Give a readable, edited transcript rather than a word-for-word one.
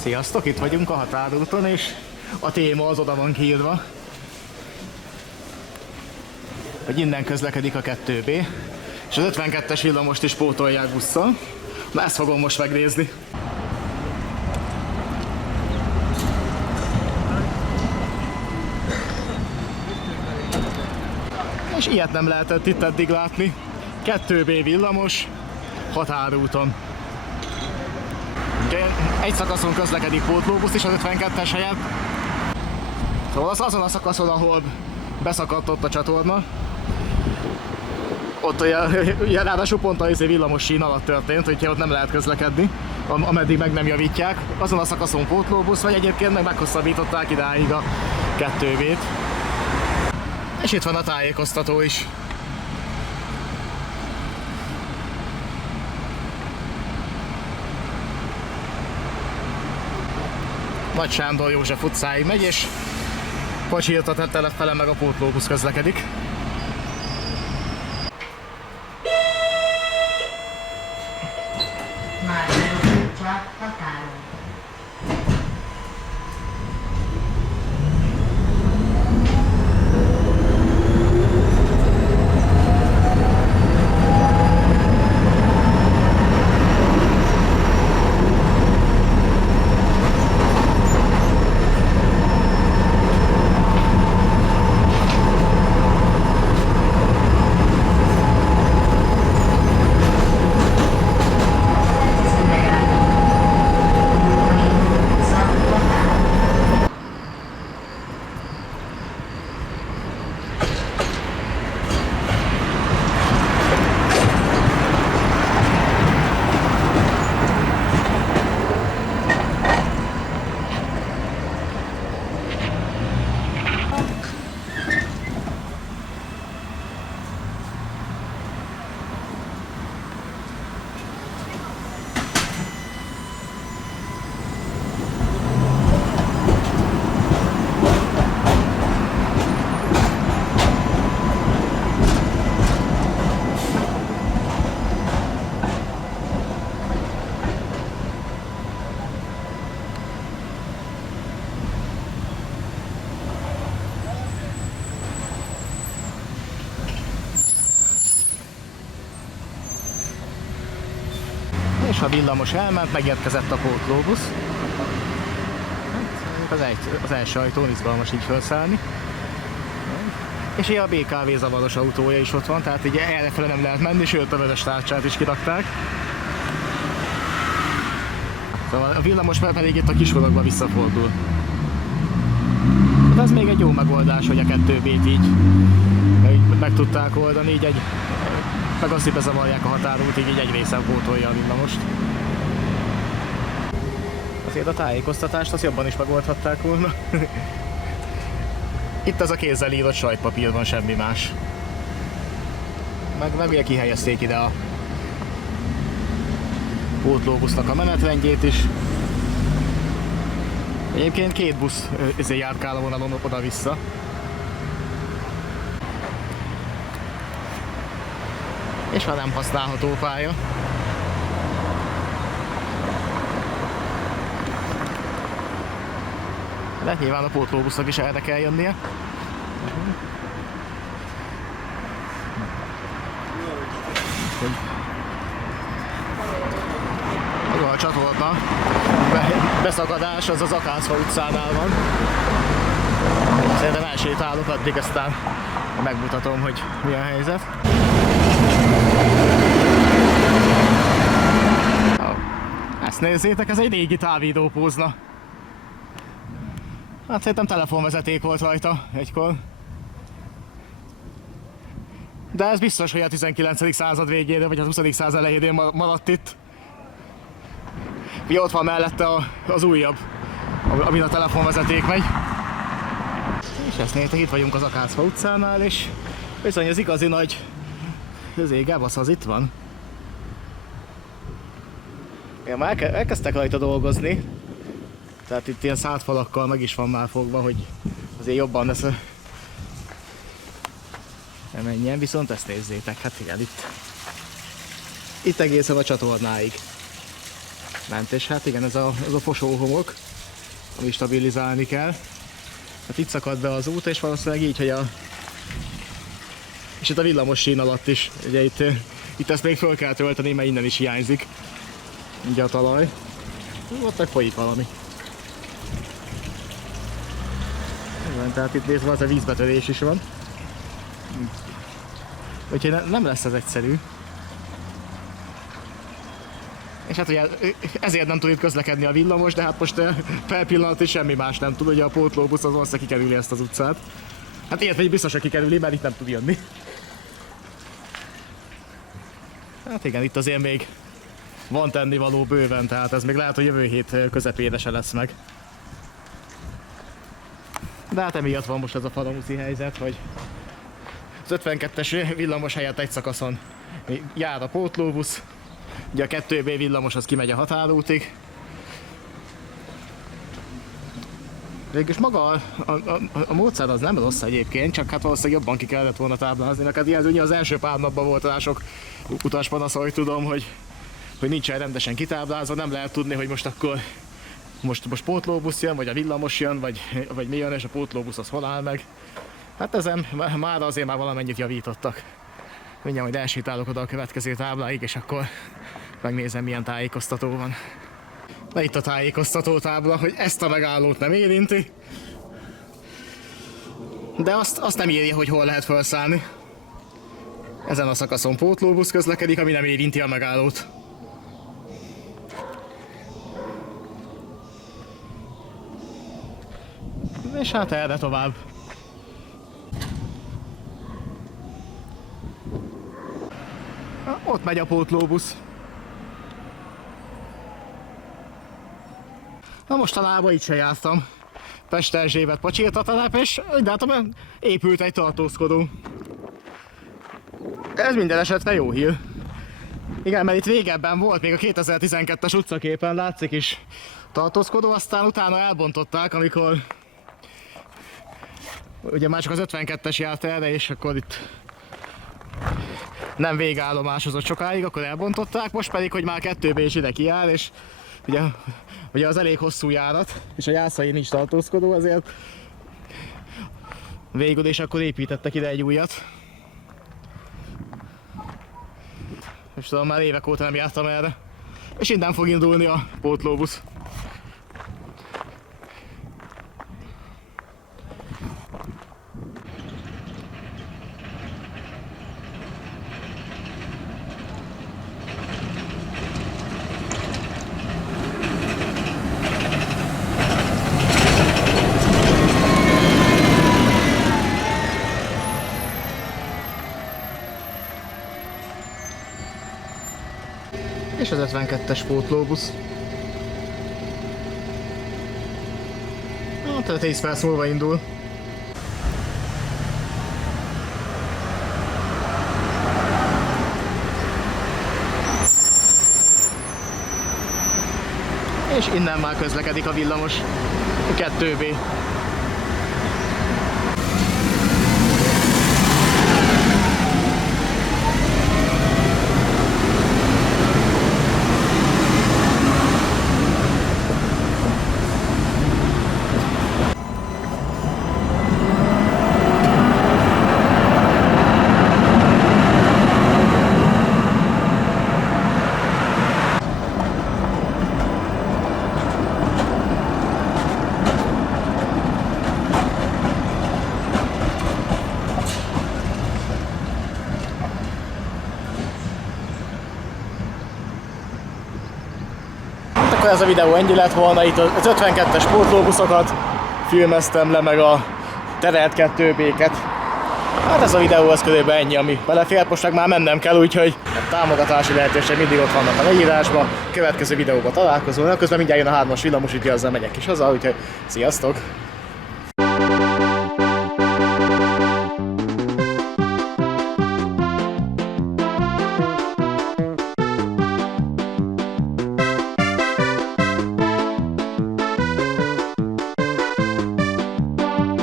Sziasztok, itt vagyunk a határúton, és a téma az oda van kiírva, hogy innen közlekedik a 2B, és az 52-es villamost is pótolják busszal. Na, ezt fogom most megnézni. És ilyet nem lehetett itt eddig látni. 2B villamos, határúton. Egy szakaszon közlekedik pótlóbusz is az 52-es helyett. Szóval azon a szakaszon, ahol beszakadt ott a csatorna, ott ugye ráadásul pont a villamos sín alatt történt, hogy ott nem lehet közlekedni, ameddig meg nem javítják. Azon a szakaszon pótlóbusz, vagy egyébként meg meghosszabbították idáig a 2B-t. És itt van a tájékoztató is. Nagy Sándor József utcáig megy, és Pacsirta telefele meg a pótlóbusz közlekedik. Már megutca határon. És a villamos elment, megérkezett a pótlóbusz. Az első ajtón izgalmas így felszállni. És a BKV zavaros autója is ott van, tehát így errefele nem lehet menni, sőt a vörös tárcsát is kirakták. Szóval a villamos pedig itt a Kisvonokba visszafordul. De ez még egy jó megoldás, hogy a 2B-t így meg tudták oldani, így meg azt, hogy bezavarják a határútig, így egy részen pótolja a villamost. Azért a tájékoztatást azt jobban is megoldhatták volna. Itt az a kézzel írott sajtpapír van, semmi más. Meg ugye kihelyezték ide a pótlóbusznak a menetrendjét is. Egyébként két busz járkál a vonalon oda-vissza. És ha nem használható pálya. De nyilván a pótlóbusznak is erre kell jönnie. A csatorna beszakadás az az Akácfa utcánál van. Szerintem elsétálok addig, aztán megmutatom, hogy mi a helyzet. Ezt nézzétek, ez egy régi távítópózna. Hát szerintem telefonvezeték volt rajta egykor. De ez biztos, hogy a 19. század végére, vagy a 20. század elején maradt itt. Ugye ott van mellette az újabb, amin a telefonvezeték megy. És ezt néztek, itt vagyunk az Akácfa utcánál, és bizony az igazi nagy gebasz az itt van. Ja, már elkezdtek rajta dolgozni. Tehát itt ilyen szátfalakkal meg is van már fogva, hogy azért jobban lesz. Nem menjen, viszont ezt nézzétek, hát igen, itt egészen a csatornáig. ment, és hát igen, ez a fosóhomok, ami stabilizálni kell. Hát itt szakad be az út, és valószínűleg így, hogy és itt a villamos sín alatt is, ugye itt ezt még föl kell tölteni, mert innen is hiányzik ugye a talaj. Ott meg folyik valami. Igen, tehát itt nézve az a vízbetörés is van. Úgyhogy nem lesz ez egyszerű. És hát ugye ezért nem tud itt közlekedni a villamos, de hát most per pillanat is semmi más nem tud, ugye a pótlóbusz az valószínűleg kikerüli ezt az utcát. Hát ilyet vagy biztos, hogy kikerüli, mert itt nem tud jönni. Hát igen, itt azért még van tennivaló bőven, tehát ez még lehet, hogy jövő hét közepére se lesz meg. De hát emiatt van most ez a faramúci helyzet, hogy az 52-es villamos helyett egy szakaszon jár a pótlóbusz, ugye a 2B villamos az kimegy a határútig. Végülis maga a módszer az nem rossz egyébként, csak hát valószínűleg jobban ki kellett volna táblázni. Hát ilyen ugye az első pár napban volt rá sok utaspanasz, hogy tudom, hogy nincsen rendesen kitáblázva, nem lehet tudni, hogy most akkor most pótlóbusz jön, vagy a villamos jön, vagy mi jön, és a pótlóbusz az hol áll meg. Hát ezen már azért már valamennyit javítottak. Mindjárt majd elsétálok oda a következő tábláig, és akkor megnézem, milyen tájékoztató van. Na itt a tájékoztató tábla, hogy ezt a megállót nem érinti, de azt nem írja, hogy hol lehet felszállni. Ezen a szakaszon pótlóbusz közlekedik, ami nem érinti a megállót. És hát erre tovább. Ott megy a pótlóbusz. Na mostanában itt se jártam. Pest Erzsébet Pacsirta a telep, és úgy látom, épült egy tartózkodó. Ez minden esetre jó hír. Igen, mert itt régebben volt, még a 2012-es utcaképen látszik is tartózkodó, aztán utána elbontották, amikor ugye már csak az 52-es járt erre, és akkor itt nem végállomásozott sokáig, akkor elbontották, most pedig, hogy már 2B is ide kijár, és ugye az elég hosszú járat, és a Jászai nincs tartózkodó, azért végül és akkor építettek ide egy újat. És tudom, már évek óta nem jártam erre. És innen fog indulni a pótlóbusz. És az 52-es pótlóbusz. Tehát 10 perc múlva indul. És innen már közlekedik a villamos, a 2B. Akkor ez a videó ennyi lett volna, itt az 52-es pótlóbuszokat filmeztem le, meg a terelt 2B-ket. Hát ez a videó az körülbelül ennyi, ami belefért, most meg már mennem kell, úgyhogy a támogatási lehetőség mindig ott vannak a leírásban. Következő videóban találkozunk, közben mindjárt jön a 3-as villamos, úgyhogy azzal megyek is haza, úgyhogy sziasztok!